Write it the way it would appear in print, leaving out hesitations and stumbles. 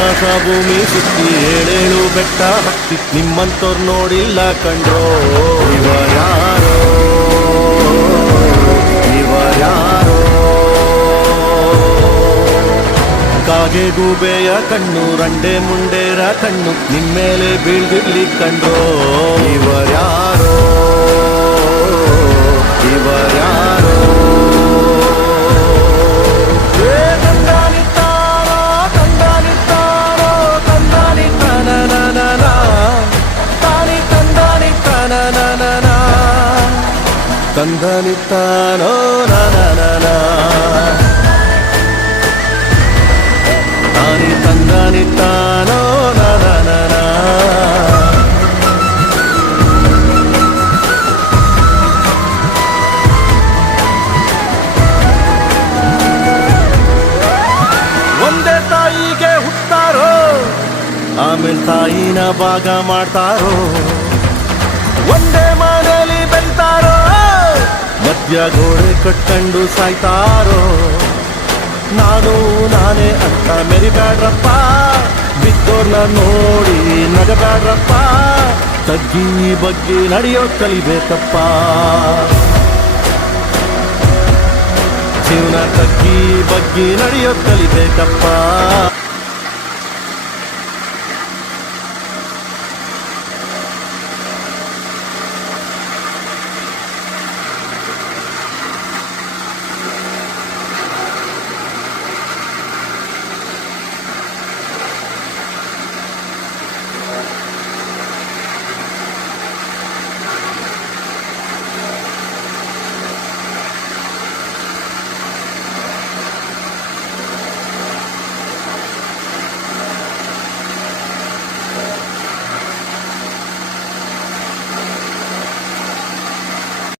ಆಕಾಶ ಭೂಮಿ ಸುತ್ತಿ ಏಳೇಳು ಬೆಟ್ಟ ಹತ್ತಿ ನಿಮ್ಮಂತೋರ್ ನೋಡಿಲ್ಲ ಕಂಡ್ರೋ. ಇವರ್ಯಾರೋ ಇವರ್ಯಾರೋ ಕಾಗೆ ಗೂಬೆಯ ಕಣ್ಣು ರಂಡೆ ಮುಂಡೇರ ಕಣ್ಣು ನಿಮ್ಮೇಲೆ ಬೀಳ್ದಿರ್ಲಿ ಕಂಡ್ರೋ. ಇವರ್ಯಾರೋ ಇವರ್ಯಾರೋ ತಂದಾನಿತ್ತಾರೋ ತಂದಾನಿತ್ತಾರೋ ತಂದಾನಿ ತನನನ ತಾನಿ ತಂದಾನಿ ತನನನ ತಂದಾನಿತ್ತಾನೋ ನನನನ ತಾನಿ ತಂದಾನಿತ್ತಾನೋ ನನನನ. ಒಂದೇ ತಾಯಿಗೆ ಹುಟ್ಟಾರೋ ಆಮೇಲೆ ತಾಯಿನ ಭಾಗ ಮಾಡ್ತಾರೋ. ಒಂದೇ ಮನೇಲಿ ಬೆಳ್ತಾರೋ ಮಧ್ಯ ಗೋಡೆ ಕಟ್ಕೊಂಡು ಸಾಯ್ತಾರೋ. ನಾನು ನಾನೇ ಅಂತ ಮೆರಿಬ್ಯಾಡ್ರಪ್ಪ, ಬಿದ್ದೋರ್ನ ನೋಡಿ ನಗಬ್ಯಾಡ್ರಪ್ಪ, ತಗ್ಗಿ ಬಗ್ಗಿ ನಡೆಯೋದ್ ಕಲಿಬೇಕಪ್ಪ. ಜೀವನ ತಗ್ಗಿ ಬಗ್ಗಿ ನಡೆಯೋದ್ ಕಲಿಬೇಕಪ್ಪ.